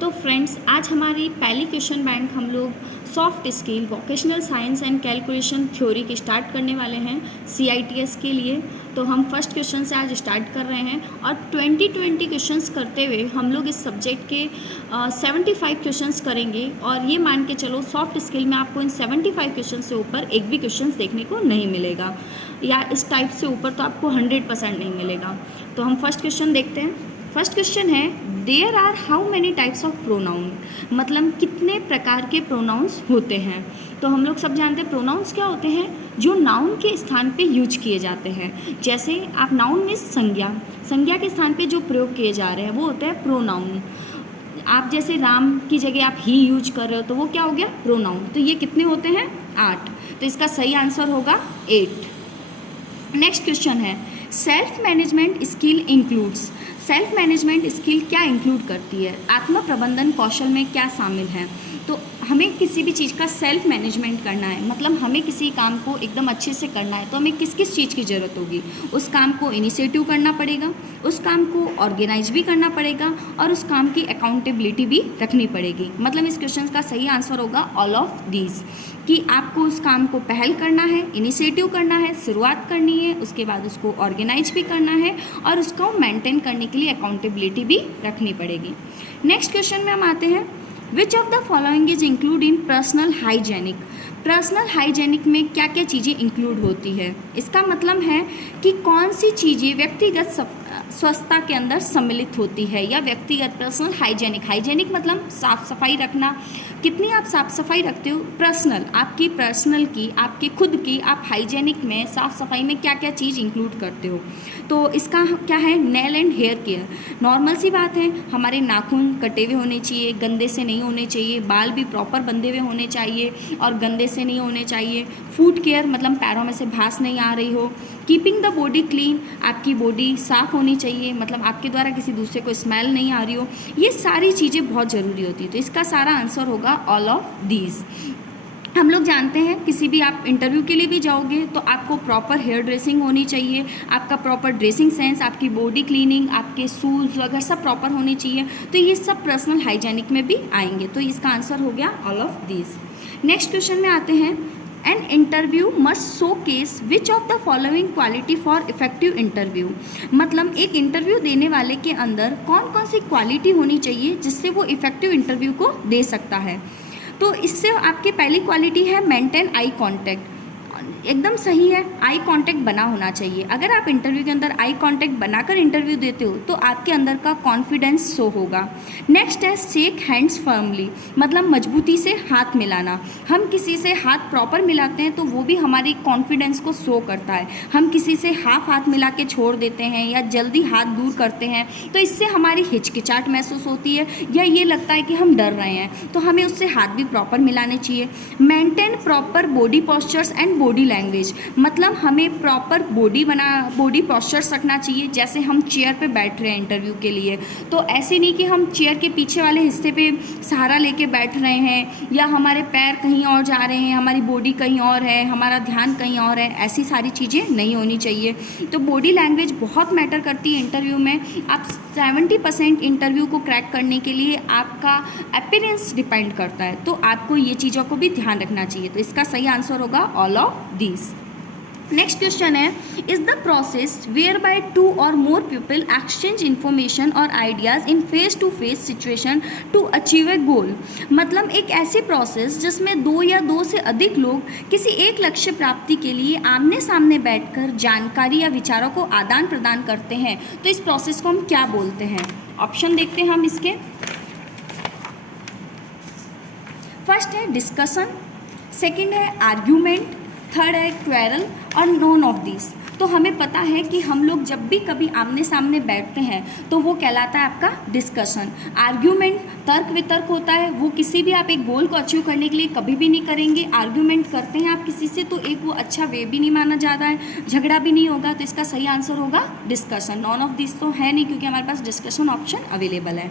तो फ्रेंड्स, आज हमारी पहली क्वेश्चन बैंक हम लोग soft skill vocational science and calculation theory की स्टार्ट करने वाले हैं CITS के लिए। तो हम फर्स्ट क्वेश्चन से आज स्टार्ट कर रहे हैं और 20 क्वेश्चंस करते हुए हम लोग इस सब्जेक्ट के 75 क्वेश्चंस करेंगे। और ये मान के चलो सॉफ्ट स्किल में आपको इन 75 क्वेश्चन से ऊपर एक भी क्वेश्चन देखने को नहीं मिलेगा, या इस टाइप से ऊपर तो आपको 100% नहीं मिलेगा। तो हम फर्स्ट क्वेश्चन देखते हैं। फर्स्ट क्वेश्चन है, there are how many types of pronoun, मतलब कितने प्रकार के प्रोनाउंस होते हैं। तो हम लोग सब जानते हैं प्रोनाउंस क्या होते हैं, जो नाउन के स्थान पे यूज किए जाते हैं। जैसे आप नाउन मीन्स संज्ञा, संज्ञा के स्थान पे जो प्रयोग किए जा रहे हैं वो होते हैं प्रोनाउन। आप जैसे राम की जगह आप ही यूज कर रहे हो तो वो क्या हो गया, प्रोनाउन। तो ये कितने होते हैं, 8। तो इसका सही आंसर होगा 8। नेक्स्ट क्वेश्चन है, self management skill includes, self management skill क्या इंक्लूड करती है, आत्म प्रबंधन कौशल में क्या शामिल है। तो हमें किसी भी चीज़ का सेल्फ मैनेजमेंट करना है, मतलब हमें किसी काम को एकदम अच्छे से करना है तो हमें किस किस चीज़ की ज़रूरत होगी। उस काम को इनिशिएटिव करना पड़ेगा, उस काम को ऑर्गेनाइज भी करना पड़ेगा और उस काम की अकाउंटेबिलिटी भी रखनी पड़ेगी। मतलब इस क्वेश्चन का सही आंसर होगा ऑल ऑफ दीज, कि आपको उस काम को पहल करना है, इनिशिएटिव करना है, शुरुआत करनी है, उसके बाद उसको ऑर्गेनाइज भी करना है और उसको मेंटेन करने के लिए अकाउंटेबिलिटी भी रखनी पड़ेगी। नेक्स्ट क्वेश्चन में हम आते हैं, which of the following is include in personal hygienic, personal hygienic में क्या क्या चीज़ें इंक्लूड होती है। इसका मतलब है कि कौन सी चीज़ें व्यक्तिगत स्वच्छता के अंदर सम्मिलित होती है, या व्यक्तिगत पर्सनल हाइजेनिक, हाइजेनिक मतलब साफ़ सफाई रखना। कितनी आप साफ़ सफाई रखते हो, पर्सनल, आपकी पर्सनल की, आपके खुद की, आप हाइजेनिक में साफ़ सफाई में क्या क्या चीज़ इंक्लूड करते हो। तो इसका क्या है, nail and hair care. Normal सी बात है, हमारे नाखून कटे हुए होने चाहिए, गंदे से नहीं होने चाहिए, बाल भी प्रॉपर बंधे हुए होने चाहिए और गंदे से नहीं होने चाहिए। फूट केयर मतलब पैरों में से भास नहीं आ रही हो। कीपिंग द बॉडी क्लीन, आपकी बॉडी साफ़ होनी चाहिए, मतलब आपके द्वारा किसी दूसरे को स्मेल नहीं आ रही हो। ये सारी चीज़ें बहुत ज़रूरी होती है। तो इसका सारा आंसर होगा ऑल ऑफ दीज। हम लोग जानते हैं किसी भी आप इंटरव्यू के लिए भी जाओगे तो आपको प्रॉपर हेयर ड्रेसिंग होनी चाहिए, आपका प्रॉपर ड्रेसिंग सेंस, आपकी बॉडी क्लीनिंग, आपके शूज़ वगैरह सब प्रॉपर होनी चाहिए। तो ये सब पर्सनल हाइजेनिक में भी आएंगे। तो इसका आंसर हो गया all of these. Next question में आते हैं, an interview must show case which of the following quality for effective interview, मतलब एक इंटरव्यू देने वाले के अंदर कौन कौन सी क्वालिटी होनी चाहिए जिससे वो इफेक्टिव इंटरव्यू को दे सकता है। तो इससे आपकी पहली क्वालिटी है मेंटेन आई कांटेक्ट, एकदम सही है, आई कांटेक्ट बना होना चाहिए। अगर आप इंटरव्यू के अंदर आई कांटेक्ट बनाकर इंटरव्यू देते हो तो आपके अंदर का कॉन्फिडेंस शो होगा। नेक्स्ट है शेक हैंड्स फर्मली, मतलब मजबूती से हाथ मिलाना। हम किसी से हाथ प्रॉपर मिलाते हैं तो वो भी हमारी कॉन्फिडेंस को शो करता है। हम किसी से हाफ हाथ मिला के छोड़ देते हैं या जल्दी हाथ दूर करते हैं तो इससे हमारी हिचकिचाहट महसूस होती है या ये लगता है कि हम डर रहे हैं, तो हमें उससे हाथ भी प्रॉपर मिलाने चाहिए। Maintain proper body postures and body language, मतलब हमें प्रॉपर बॉडी पॉस्चर्स रखना चाहिए। जैसे हम चेयर पे बैठ रहे हैं इंटरव्यू के लिए, तो ऐसे नहीं कि हम चेयर के पीछे वाले हिस्से पे सहारा लेके बैठ रहे हैं या हमारे पैर कहीं और जा रहे हैं, हमारी बॉडी कहीं और है, हमारा ध्यान कहीं और है, ऐसी सारी चीज़ें नहीं होनी चाहिए। तो बॉडी लैंग्वेज बहुत मैटर करती है इंटरव्यू में। आप 70% इंटरव्यू को क्रैक करने के लिए आपका अपीयरेंस डिपेंड करता है, तो आपको ये चीज़ों को भी ध्यान रखना चाहिए। तो इसका सही आंसर होगा all of these. Next question है, is the process whereby 2 और मोर पीपल एक्सचेंज इंफॉर्मेशन और ideas in face to face situation to achieve a goal, मतलब एक ऐसी प्रोसेस जिसमें 2 या 2 से अधिक लोग किसी एक लक्ष्य प्राप्ति के लिए आमने सामने बैठकर जानकारी या विचारों को आदान प्रदान करते हैं। तो इस प्रोसेस को हम क्या बोलते हैं। ऑप्शन देखते हैं हम इसके। फर्स्ट है डिस्कशन, सेकंड है आर्ग्यूमेंट, थर्ड है क्वेरल और नॉन ऑफ दिस। तो हमें पता है कि हम लोग जब भी कभी आमने सामने बैठते हैं तो वो कहलाता है आपका डिस्कशन। आर्ग्यूमेंट तर्क वितर्क होता है, वो किसी भी आप एक गोल को अचीव करने के लिए कभी भी नहीं करेंगे। आर्ग्यूमेंट करते हैं आप किसी से तो एक वो अच्छा वे भी नहीं माना जाता है, झगड़ा भी नहीं होगा। तो इसका सही आंसर होगा डिस्कशन। नॉन ऑफ दिस तो है नहीं क्योंकि हमारे पास डिस्कशन ऑप्शन अवेलेबल है।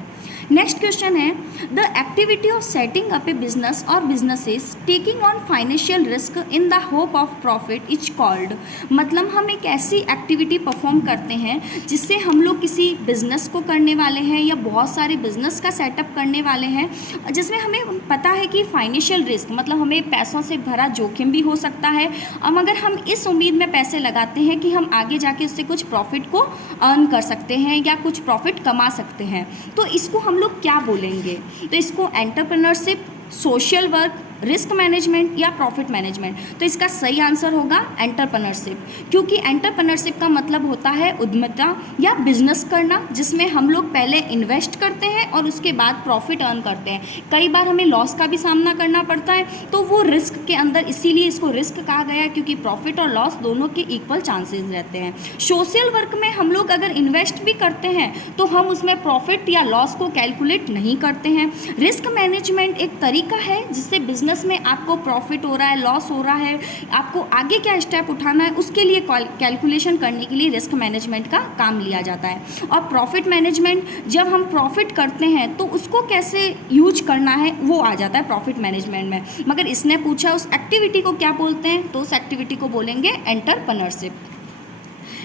नेक्स्ट क्वेश्चन है, the activity of setting up a business और businesses taking on financial risk in the hope of profit is called, मतलब हम एक एक ऐसी एक्टिविटी परफॉर्म करते हैं जिससे हम लोग किसी बिज़नेस को करने वाले हैं या बहुत सारे बिज़नेस का सेटअप करने वाले हैं, जिसमें हमें पता है कि फाइनेंशियल रिस्क मतलब हमें पैसों से भरा जोखिम भी हो सकता है। अब अगर हम इस उम्मीद में पैसे लगाते हैं कि हम आगे जाके उससे कुछ प्रॉफिट को अर्न कर सकते हैं या कुछ प्रॉफिट कमा सकते हैं, तो इसको हम लोग क्या बोलेंगे? तो इसको entrepreneurship, social work, risk management या प्रॉफिट मैनेजमेंट। तो इसका सही आंसर होगा एंटरप्रेन्योरशिप, क्योंकि एंटरप्रेन्योरशिप का मतलब होता है उद्यमिता या बिजनेस करना, जिसमें हम लोग पहले इन्वेस्ट करते हैं और उसके बाद प्रॉफिट अर्न करते हैं। कई बार हमें लॉस का भी सामना करना पड़ता है, तो वो रिस्क के अंदर, इसीलिए इसको रिस्क कहा गया है, क्योंकि प्रॉफिट और लॉस दोनों के इक्वल चांसेस रहते हैं। सोशल वर्क में हम लोग अगर इन्वेस्ट भी करते हैं तो हम उसमें प्रॉफिट या लॉस को कैलकुलेट नहीं करते हैं। रिस्क मैनेजमेंट एक तरीका है जिससे बिजनेस में आपको प्रॉफिट हो रहा है, लॉस हो रहा है, आपको आगे क्या स्टेप उठाना है, उसके लिए कैलकुलेशन करने के लिए रिस्क मैनेजमेंट का काम लिया जाता है। और प्रॉफिट मैनेजमेंट, जब हम प्रॉफिट करते हैं तो उसको कैसे यूज करना है वो आ जाता है प्रॉफिट मैनेजमेंट में। मगर इसने पूछा उस एक्टिविटी को क्या बोलते हैं, तो उस एक्टिविटी को बोलेंगे एंटरप्रेन्योरशिप।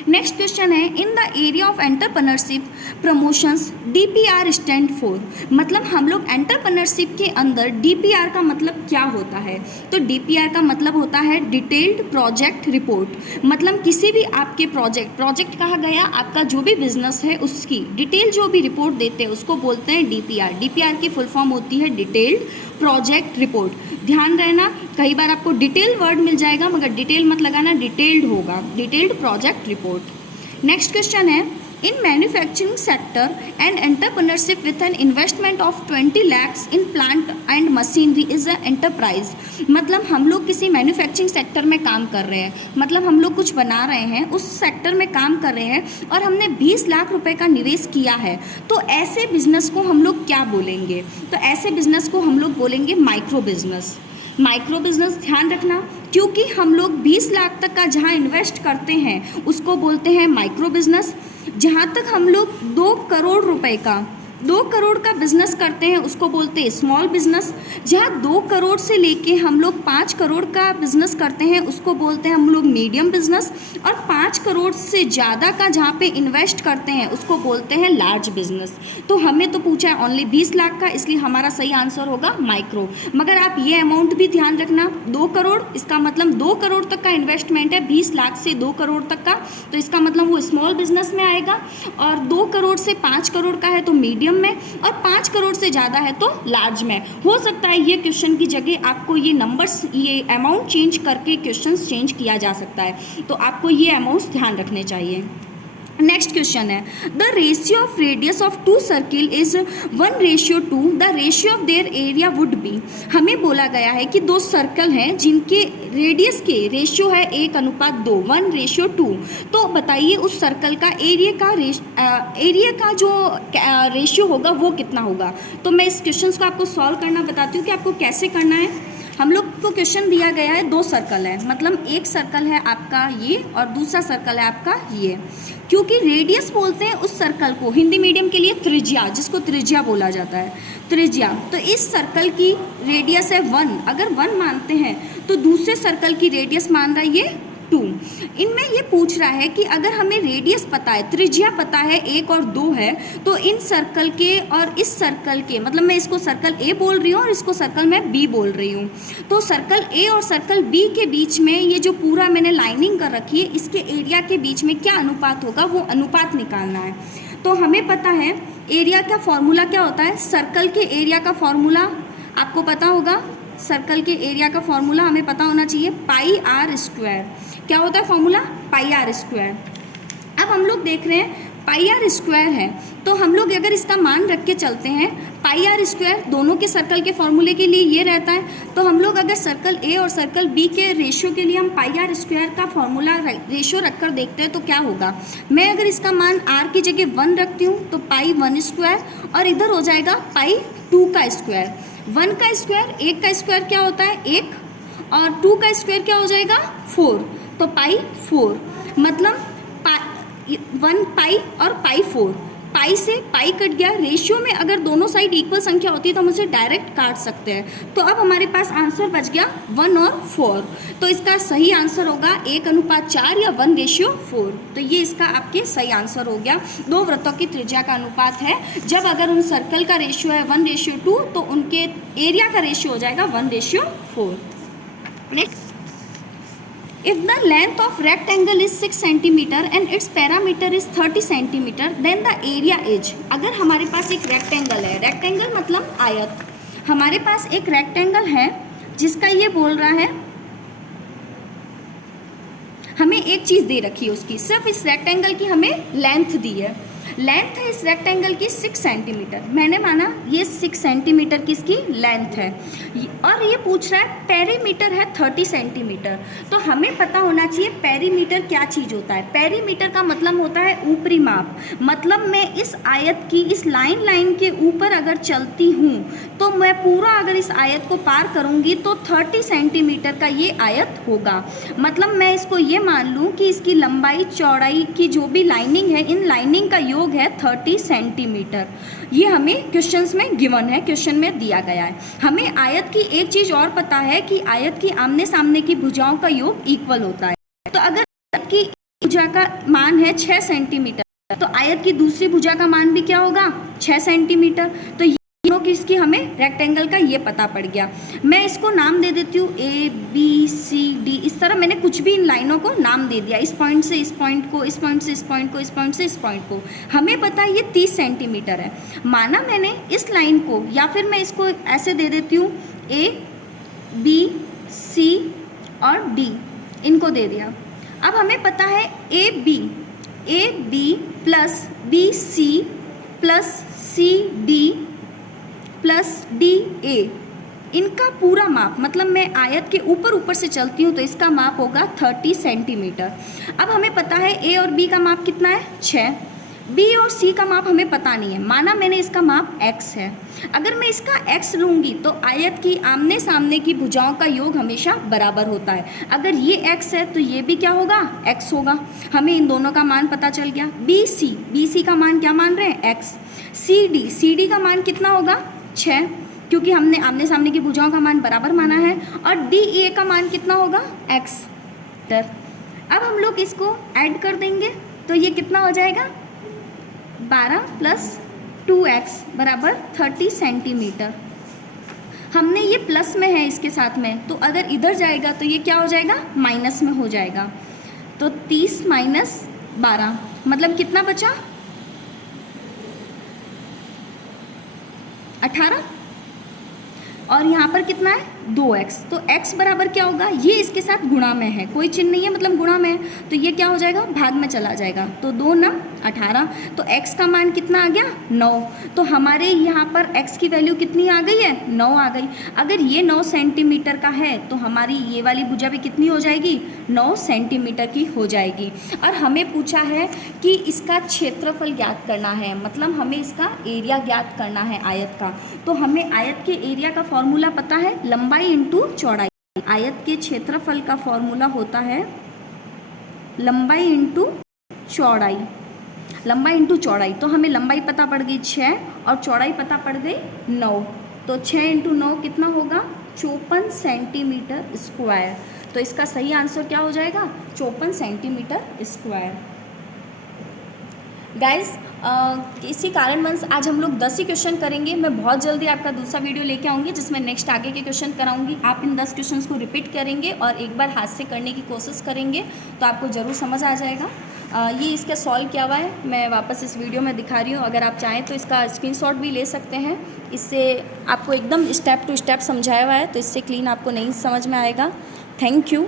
नेक्स्ट क्वेश्चन है, in the area of entrepreneurship promotions DPR stand for. मतलब हम लोग एंटरप्रेन्योरशिप के अंदर DPR का मतलब क्या होता है? तो DPR का मतलब होता है डिटेल्ड प्रोजेक्ट रिपोर्ट। मतलब किसी भी आपके प्रोजेक्ट कहा गया, आपका जो भी बिजनेस है उसकी डिटेल जो भी रिपोर्ट देते हैं उसको बोलते हैं DPR। DPR की फुल फॉर्म होती है डिटेल्ड प्रोजेक्ट रिपोर्ट। ध्यान रहना, कई बार आपको डिटेल वर्ड मिल जाएगा मगर डिटेल मत लगाना, डिटेल्ड होगा, detailed project report. Next question है, in manufacturing sector and entrepreneurship with an investment of 20 lakhs in plant and machinery is a enterprise. मतलब हम लोग किसी मैन्युफैक्चरिंग सेक्टर में काम कर रहे हैं, मतलब हम लोग कुछ बना रहे हैं, उस सेक्टर में काम कर रहे हैं और हमने 20 लाख रुपए का निवेश किया है, तो ऐसे बिजनेस को हम लोग क्या बोलेंगे? तो ऐसे बिजनेस को हम लोग बोलेंगे माइक्रो बिजनेस। माइक्रो बिजनेस ध्यान रखना, क्योंकि हम लोग 20 लाख तक का जहाँ इन्वेस्ट करते हैं उसको बोलते हैं माइक्रो बिजनेस। जहाँ तक हम लोग 2 करोड़ रुपए का 2 करोड़ का बिजनेस करते हैं उसको बोलते हैं स्मॉल बिजनेस। जहाँ 2 करोड़ से लेके हम लोग 5 करोड़ का बिजनेस करते हैं उसको बोलते हैं हम लोग मीडियम बिजनेस। और 5 करोड़ से ज़्यादा का जहाँ पे इन्वेस्ट करते हैं उसको बोलते हैं लार्ज बिजनेस। तो हमें तो पूछा है ओनली 20 लाख का, इसलिए हमारा सही आंसर होगा माइक्रो। मगर आप ये अमाउंट भी ध्यान रखना, 2 करोड़, इसका मतलब 2 करोड़ तक का इन्वेस्टमेंट है, 20 लाख से 2 करोड़ तक का, तो इसका मतलब वो स्मॉल बिजनेस में आएगा। और 2 करोड़ से 5 करोड़ का है तो मीडियम में, और 5 करोड़ से ज़्यादा है तो लार्ज में। हो सकता है ये क्वेश्चन की जगह आपको ये नंबर्स, ये अमाउंट चेंज करके क्वेश्चंस चेंज किया जा सकता है, तो आपको ये अमाउंट्स ध्यान रखने चाहिए। नेक्स्ट क्वेश्चन है, the ratio of radius of 2 circle is 1:2, the ratio of their area would be. हमें बोला गया है कि 2 सर्कल हैं जिनके रेडियस के रेशियो है 1:2, 1:2। तो बताइए उस सर्कल का एरिया का जो रेशियो होगा वो कितना होगा। तो मैं इस क्वेश्चन को आपको सॉल्व करना बताती हूँ कि आपको कैसे करना है। हम लोग को क्वेश्चन दिया गया है 2 सर्कल है, मतलब एक सर्कल है आपका ये और दूसरा सर्कल है आपका ये। क्योंकि रेडियस बोलते हैं उस सर्कल को, हिंदी मीडियम के लिए त्रिज्या, जिसको त्रिज्या बोला जाता है, त्रिज्या। तो इस सर्कल की रेडियस है 1, अगर 1 मानते हैं तो दूसरे सर्कल की रेडियस मान रहा है ये 2। इनमें ये पूछ रहा है कि अगर हमें रेडियस पता है, त्रिज्या पता है 1 और 2 है, तो इन सर्कल के और इस सर्कल के, मतलब मैं इसको सर्कल ए बोल रही हूँ और इसको सर्कल मैं बी बोल रही हूँ, तो सर्कल ए और सर्कल बी के बीच में ये जो पूरा मैंने लाइनिंग कर रखी है, इसके एरिया के बीच में क्या अनुपात होगा, वो अनुपात निकालना है। तो हमें पता है एरिया का फॉर्मूला क्या होता है, सर्कल के एरिया का फॉर्मूला आपको पता होगा, सर्कल के एरिया का फॉर्मूला हमें पता होना चाहिए, πr²। क्या होता है फॉर्मूला, πr²। अब हम लोग देख रहे हैं πr² है, तो हम लोग अगर इसका मान रख के चलते हैं, πr² दोनों के सर्कल के फॉर्मूले के लिए ये रहता है, तो हम लोग अगर सर्कल ए और सर्कल बी के रेशियो के लिए हम πr² का फॉर्मूला रेशियो रखकर देखते हैं तो क्या होगा। मैं अगर इसका मान r की जगह 1 रखती हूँ तो π1² और इधर हो जाएगा π2 का स्क्वायर। 1 का स्क्वायर, 1 का स्क्वायर क्या होता है 1, और 2 का स्क्वायर क्या हो जाएगा 4, तो π4, मतलब 1 पाई और π4, पाई से पाई कट गया। रेशियो में अगर दोनों साइड इक्वल संख्या होती है तो हम उसे डायरेक्ट काट सकते हैं। तो अब हमारे पास आंसर बच गया 1 और 4। तो इसका सही आंसर होगा 1:4 या 1:4। तो ये इसका आपके सही आंसर हो गया। दो वृत्तों की त्रिज्या का अनुपात है। जब अगर उन सर्कल का रेशियो है 1:2 तो उनके एरिया का रेशियो हो जाएगा 1:4। Next, if the length of rectangle is 6 cm and its perimeter is 30 cm then the area is, अगर हमारे पास एक रेक्टेंगल है, रेक्टेंगल मतलब आयत, हमारे पास एक रेक्टेंगल है जिसका ये बोल रहा है, हमें एक चीज़ दे रखी है उसकी, सिर्फ इस रेक्टेंगल की हमें लेंथ दी है। लेंथ है इस रेक्टेंगल की 6 सेंटीमीटर, मैंने माना ये 6 सेंटीमीटर की इसकी लेंथ है और ये पूछ रहा है पेरीमीटर है 30 सेंटीमीटर। तो हमें पता होना चाहिए पेरीमीटर क्या चीज़ होता है। पेरीमीटर का मतलब होता है ऊपरी माप। मतलब मैं इस आयत की इस लाइन के ऊपर अगर चलती हूँ तो मैं पूरा अगर इस आयत को पार करूँगी तो 30 सेंटीमीटर का ये आयत होगा। मतलब मैं इसको ये मान लूँ कि इसकी लंबाई चौड़ाई की जो भी लाइनिंग है, इन लाइनिंग का योग है 30 सेंटीमीटर। ये हमें क्वेश्चंस में गिवन है, क्वेश्चन में दिया गया है। हमें आयत की एक चीज़ और पता है कि आयत की आमने सामने की भुजाओं का योग इक्वल होता है। तो अगर आयत की भुजा का मान है 6 सेंटीमीटर तो आयत की दूसरी भुजा का मान भी क्या होगा 6 सेंटीमीटर। तो इसकी हमें रेक्टेंगल का ये पता पड़ गया। मैं इसको नाम दे देती हूँ A B C D। इस तरह मैंने कुछ भी इन लाइनों को नाम दे दिया, इस पॉइंट से इस पॉइंट को, इस पॉइंट से इस पॉइंट को, इस पॉइंट से इस पॉइंट को। हमें पता है ये 30 सेंटीमीटर है। माना मैंने इस लाइन को, या फिर मैं इसको ऐसे दे देती हूँ A B C और D, इनको दे दिया। अब हमें पता है A B plus BC plus CD plus DA, इनका पूरा माप, मतलब मैं आयत के ऊपर से चलती हूँ तो इसका माप होगा 30 सेंटीमीटर। अब हमें पता है A और B का माप कितना है 6, B और C का माप हमें पता नहीं है। माना मैंने इसका माप x है, अगर मैं इसका x लूँगी तो आयत की आमने सामने की भुजाओं का योग हमेशा बराबर होता है। अगर ये x है तो ये भी क्या होगा x होगा। हमें इन दोनों का मान पता चल गया। BC का मान क्या मान रहे हैं x। CD का मान कितना होगा 6, क्योंकि हमने आमने सामने की भुजाओं का मान बराबर माना है। और DA का मान कितना होगा x। अब हम लोग इसको ऐड कर देंगे तो ये कितना हो जाएगा 12 प्लस 2x बराबर 30 सेंटीमीटर। हमने ये प्लस में है इसके साथ में, तो अगर इधर जाएगा तो ये क्या हो जाएगा माइनस में हो जाएगा। तो 30 माइनस 12 मतलब कितना बचा 18, और यहाँ पर कितना है 2x। तो x बराबर क्या होगा, ये इसके साथ गुणा में है, कोई चिन्ह नहीं है मतलब गुणा में है, तो ये क्या हो जाएगा भाग में चला जाएगा। तो 2 9 18, तो x का मान कितना आ गया 9। तो हमारे यहाँ पर x की वैल्यू कितनी आ गई है 9 आ गई। अगर ये 9 सेंटीमीटर का है तो हमारी ये वाली भुजा भी कितनी हो जाएगी 9 सेंटीमीटर की हो जाएगी। और हमें पूछा है कि इसका क्षेत्रफल ज्ञात करना है, मतलब हमें इसका एरिया ज्ञात करना है आयत का। तो हमें आयत के एरिया का फॉर्मूला पता है, लंबाई इंटू चौड़ाई। आयत के क्षेत्रफल का फॉर्मूला होता है लंबाई इंटू चौड़ाई, लंबाई इंटू चौड़ाई। तो हमें लंबाई पता पड़ गई 6 और चौड़ाई पता पड़ गई 9। तो 6 इंटू 9 कितना होगा 54 सेंटीमीटर स्क्वायर। तो इसका सही आंसर क्या हो जाएगा 54 सेंटीमीटर स्क्वायर। गाइस इसी कारणवश आज हम लोग 10 ही क्वेश्चन करेंगे। मैं बहुत जल्दी आपका दूसरा वीडियो लेके आऊँगी जिसमें नेक्स्ट आगे के क्वेश्चन कराऊंगी। आप इन 10 क्वेश्चंस को रिपीट करेंगे और एक बार हाथ से करने की कोशिश करेंगे तो आपको ज़रूर समझ आ जाएगा। ये इसका सॉल्व किया हुआ है, मैं वापस इस वीडियो में दिखा रही हूँ। अगर आप चाहें तो इसका स्क्रीनशॉट भी ले सकते हैं। इससे आपको एकदम स्टेप टू स्टेप समझाया हुआ है, तो इससे क्लीन आपको नहीं समझ में आएगा। Thank you.